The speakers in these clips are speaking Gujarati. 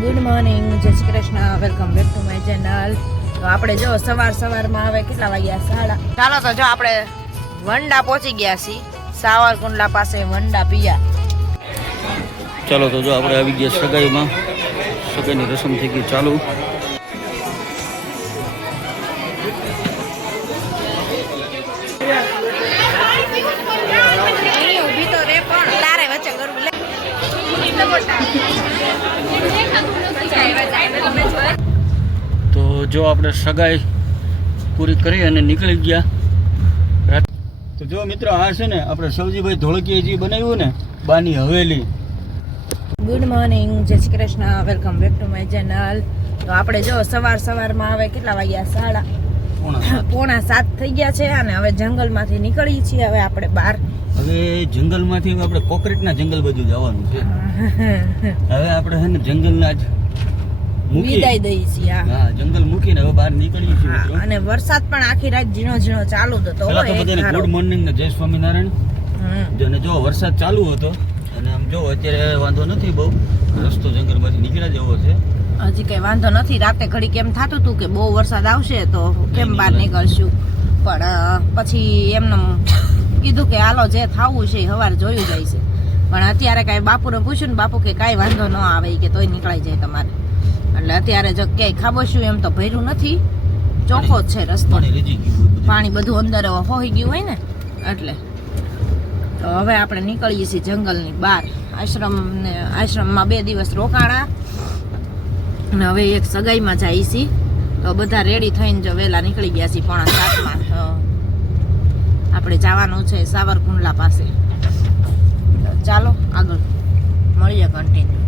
Good morning Jai Shri Krishna. Welcome back to my channel તો આપણે જો સવાર સવારમાં હવે કેટલા વાગ્યા? સાડા ચાલો તો જો આપણે વંડા પહોંચી ગયા છીએ. સાવરકુંડલા પાસે વંડા પીયા. ચાલો તો જો આપણે આવી ગયા સગાઈમાં. સગાઈની રસમ થઈ ગઈ ચાલુ. તો જો આપણે સગાઈ પૂરી કરી અને નીકળી ગયા. તો જો મિત્રો આ છે ને આપણે સૌજીભાઈ ધોળકીએ જે બનાવ્યું ને બાની Haveli. Good morning Jai Shri Krishna welcome back to my channel તો આપણે જો સવાર સવારમાં હવે કેટલા વાગ્યા? સાડા પોણા સાત. પોણા સાત થઈ ગયા છે અને હવે જંગલમાંથી નીકળી છીએ. હવે આપણે બહાર હવે જંગલમાંથી આપણે કોકરેટના જંગલ બાજુ જવાનું છે. હવે આપણે હે ને જંગલના જ વિદાય દઈ છીએ હા. જંગલ મૂકીને હવે બહાર નીકળીએ છીએ અને વરસાદ પણ આખી રાત ઝીણો ઝીણો ચાલુ હતો તો બધાને ગુડ મોર્નિંગ ને જય સ્વામિનારાયણ. અને જો વરસાદ ચાલુ હતો અને આમ જો અત્યારે વાંધો નથી બહુ. રસ્તો જંગલમાંથી નીકળ્યા જેવો છે. હજી કઈ વાંધો નથી રાતે ઘડી કેમ થતું હતું કે બહુ વરસાદ આવશે તો કેમ બહાર નીકળશું. પણ પછી એમને કીધું કે હાલો જે થવું છે એ હવારે જોયું જાય છે. પણ અત્યારે કાંઈ બાપુને પૂછ્યું ને બાપુ કે કાંઈ વાંધો ન આવે કે તોય નીકળાઈ જાય તમારે. એટલે અત્યારે જો ક્યાંય ખાબોશ્યું એમ તો ભર્યું નથી. ચોખ્ખો જ છે રસ્તો. પાણી બધું. અંદર હોઈ ગયું હોય ને એટલે. તો હવે આપણે નીકળીએ છીએ જંગલની બહાર. આશ્રમ ને આશ્રમમાં બે દિવસ રોકાણા. અને હવે એક સગાઈમાં જઈએ છીએ તો બધા રેડી થઈને જો વહેલા નીકળી ગયા છીએ પોણા સાતમાં. આપણે જવાનું છે સાવરકુંડલા પાસે. ચાલો, આગળ. મળીએ કન્ટિન્યુ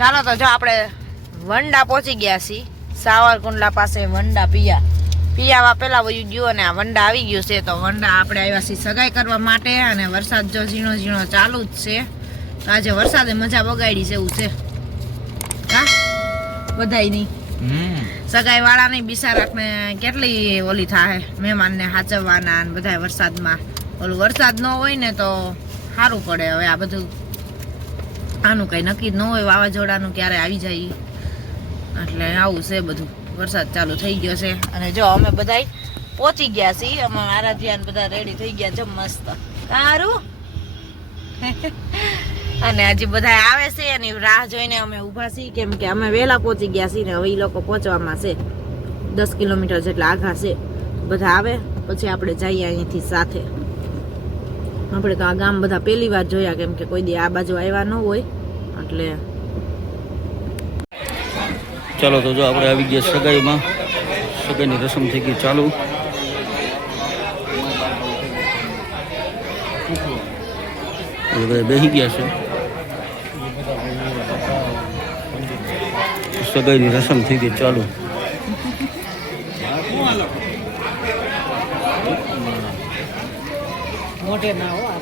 ચાલો તો જો આપણે વંડા પહોંચી ગયા છીએ. સાવરકુંડલા પાસે વંડા પિયા. પિયાવા પેલા વયું ગયું અને આ વંડા આવી ગયું છે. તો વંડા આપણે આવ્યા છીએ સગાઈ કરવા માટે અને વરસાદ જો ઝીણો ઝીણો ચાલુ જ છે. તો આજે વરસાદે મજા બગાડી છે એવું છે. હા? બધાયની. હમ. સગાઈ વાળાની ને કેટલી ઓલી થાય મહેમાનને સાચવવાના ને બધા વરસાદમાં. ઓલું વરસાદ ન હોય ને તો સારું પડે હવે આ બધું. આનું કઈ નક્કી ન હોય, વાવાઝોડાનું ક્યારે આવી જાય. એટલે આવું છે બધું. વરસાદ ચાલુ થઈ ગયો છે. અને જો અમે બધા પહોંચી ગયા છીએ. અમે આરાધ્યા બધા રેડી થઈ ગયા છે, મસ્ત. કારું અને હજી બધા આવે છે એની રાહ જોઈને અમે ઊભા છીએ, કેમ કે અમે વહેલા પહોંચી ગયા છીએ ને હવે એ લોકો પહોંચવામાં છે. દસ કિલોમીટર જેટલા આઘા છે. બધા આવે, પછી આપણે જઈએ અહીંથી સાથે. આપણે તો આ ગામ બધા પહેલી વાર જોયા, કેમ કે કોઈ દી આ બાજુ આવ્યા ન હોય, એટલે ચાલો તો જો આપણે આવી ગયા સગાઈમાં. સગાઈની રસમ થઈ ગઈ ચાલુ. બેસી ગયા છે. સગાઈની રસમ થઈ ગઈ ચાલુ મોઢે ના હો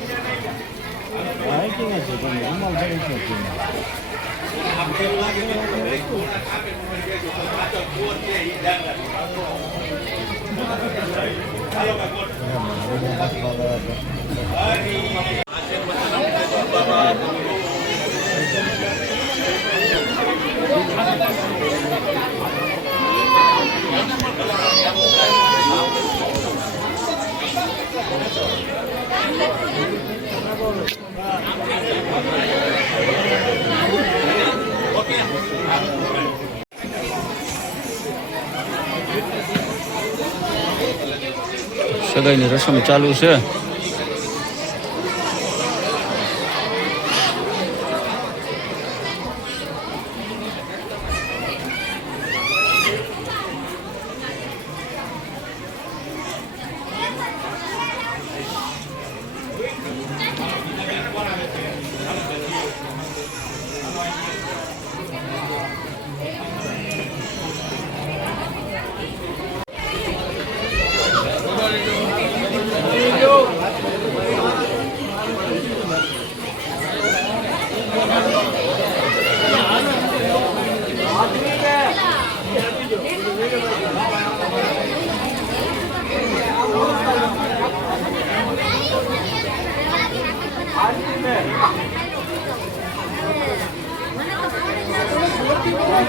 સગાઈની રસમ ચાલુ છે.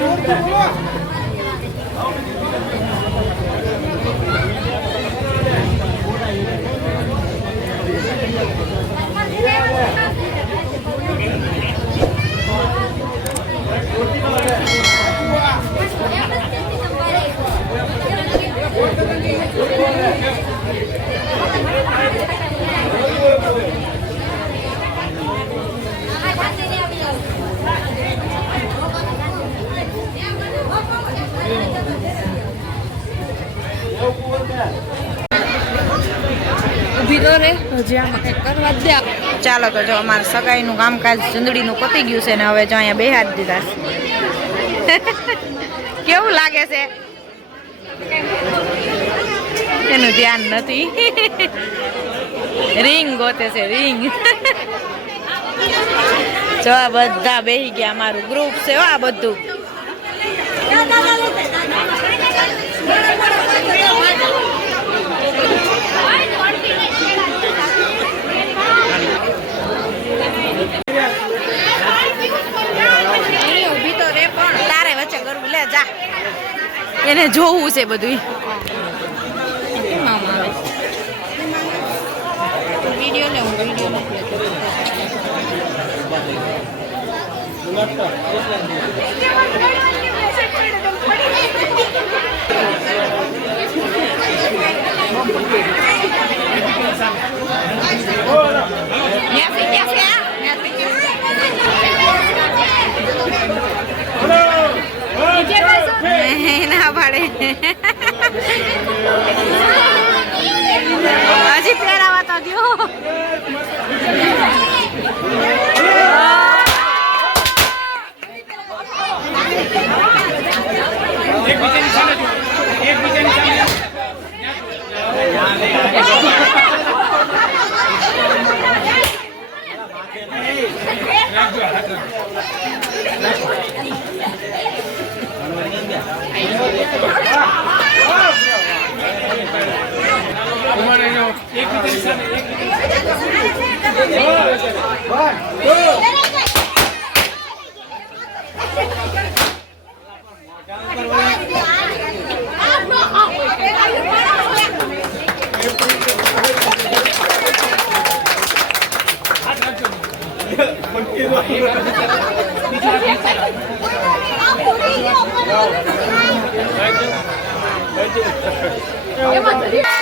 ઊભી ચાલો તો જો અમારે સગાઈનું કામકાજ ચુંદડીનું પતી ગયું છે ને હવે જો અહીંયા બેહાડ દીધા કેવું લાગે છે? એનું ધ્યાન નથી. રિંગ ગોતે છે, રિંગ. જો આ બધા બેહી ગયા, અમારું ગ્રુપ છે આ બધું અહીં ઊભી તો રે પણ તારે વચ્ચે કરવું લે જા એને જોવું છે બધું વીડિયો આમ હું વીડિયો લે હું વીડિયો નથી લેતો. ન્યાસી ન્યાસી આ ન્યાસી ન્યાસી ના પાડે. હજી પહેરાવા તો દ્યો. Thank બેસો બધા નીચે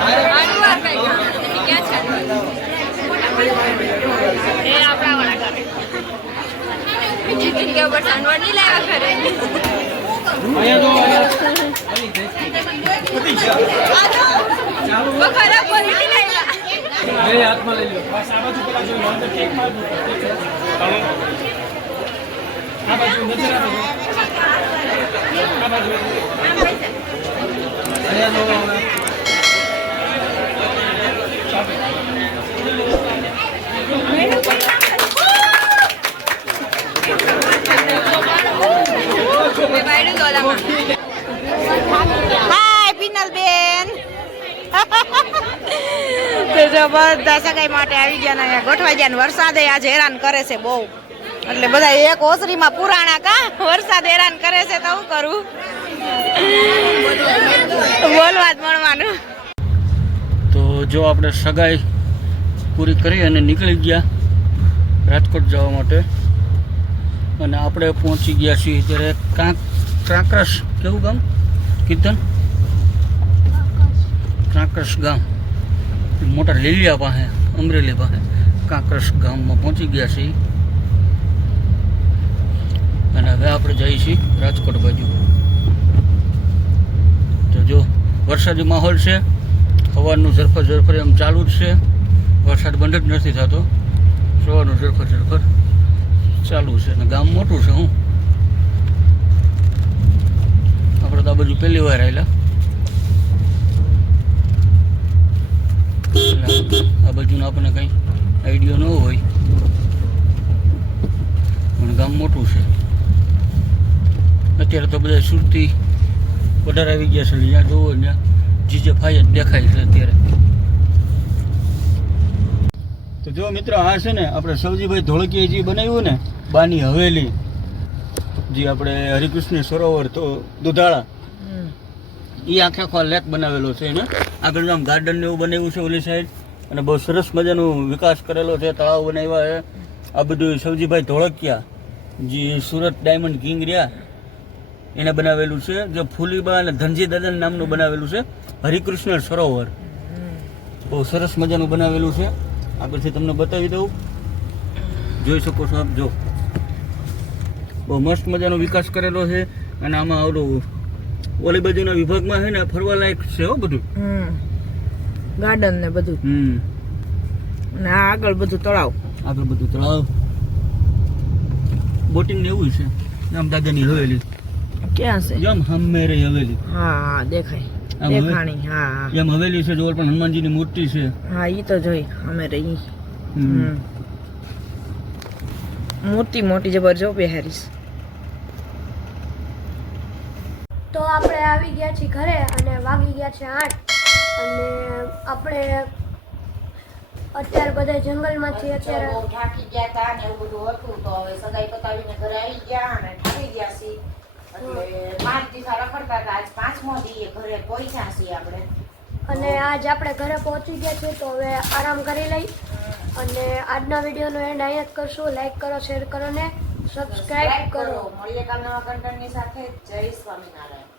આ છે એ આપણા વાળા કરે બીજી ખરાબ ક્વોલિટી લાવ્યા મેં પાડ્યું ગોલામાં હાય પિનલ બેન. તો સગાઈ માટે આવી ગયા ને અહીંયા ગોઠવાઈ ગયા ને વરસાદે આજે હેરાન કરે છે બહુ. એટલે બધા એક ઓસરીમાં પુરાણા કા? વરસાદ હેરાન કરે છે તો હું કરું? બોલવા જ મળવાનું. તો જો આપણે સગાઈ પૂરી કરી અને નીકળી ગયા રાજકોટ જવા માટે. અને આપણે પહોંચી ગયા છીએ ત્યારે કાંક કાંકરસ કેવું ગામ? કીર્તન? કાંકરસ ગામ. મોટા લીલિયા પાસે, અમરેલી પાસે કાંકરસ ગામમાં પહોંચી ગયા છીએ. અને હવે આપણે જઈએ છીએ રાજકોટ બાજુ. તો જો, વરસાદી માહોલ છે સવારનું ઝરફર ઝરફર એમ ચાલુ જ છે. વરસાદ બંધ જ નથી થતો. સો ઝરખર ઝરખર ચાલુ છે અને ગામ મોટું છે, હું. આપણે તો આ બાજુ પહેલી વાર આવેલા આ બાજુનો આપણને કંઈ આઈડિયો ન હોય. પણ ગામ મોટું છે. અત્યારે તો બધા સુરતી વધારે આવી ગયા છે જ્યાં જોવો ત્યાં જીજે ફાય જ દેખાય છે અત્યારે તો જો મિત્ર આ છે ને આપણે સવજીભાઈ ધોળકીએ જે બનાવ્યું ને બાની હવેલી જે આપણે હરિકૃષ્ણ સરોવર તો દુધાળા એ આખે આખો લેક બનાવેલો છે એને. આગળ આમ ગાર્ડન ને એવું બનાવ્યું છે ઓલી સાઈડ અને બહુ સરસ મજાનો વિકાસ કરેલો છે તળાવ બનાવ્યા છે. આ બધું સવજીભાઈ ધોળકિયા જે સુરત ડાયમંડ કિંગ રહ્યા એને બનાવેલું છે. જે ફૂલીબા અને ધનજી દાદા નામનું બનાવેલું છે હરિકૃષ્ણ સરોવર. બહુ સરસ મજાનું બનાવેલું છે. આગળથી તમને બતાવી દઉં. જોઈ શકો છો આપ જો. બહુ મસ્ત મજાનો વિકાસ કરેલો છે અને આમાં આવડો ઓલી બાજુના વિભાગમાં છે ને ફરવા લાયક છે હો બધું. ગાર્ડન ને બધું. હમ. અને આ આગળ બધું તળાવ. આગળ બધું તળાવ. બોટિંગ ને એવું છે. આમ દાદાની હવેલી. ક્યાં છે? જમ હમે રહી હવેલી. હા દેખાય? દેખાણી હા એમ હવેલી છે જોર પણ હનુમાનજીની મૂર્તિ છે. હા ઈ તો જોઈ અમે રહી. હમ. મોટી જબર જો બેહારીશ. તો આપણે આવી ગયા છીએ ઘરે અને વાગી ગયા છે આઠ. અને આપણે અત્યારે બધા જંગલમાંથી અત્યારે. થાકી ગયા હતા ને એવું બધું હતું તો હવે સગાઈ પતાવીને ઘરે આવી ગયા અને થાકી ગયા છીએ. પાંચ દિવસ રખડતા હતા. આજ પાંચમો દી ઘરે પહોંચ્યા છીએ આપણે. અને આજ આપણે ઘરે પહોંચી ગયા છીએ તો હવે આરામ કરી લઈ. અને આજના વિડીયોનો એન્ડ અહીંયા જ કરશું. લાઈક કરો શેર કરો ને સબસ્ક્રાઈબ કરો. મળીએ કાલ નવા કન્ટેન્ટની સાથે. જય સ્વામિનારાયણ.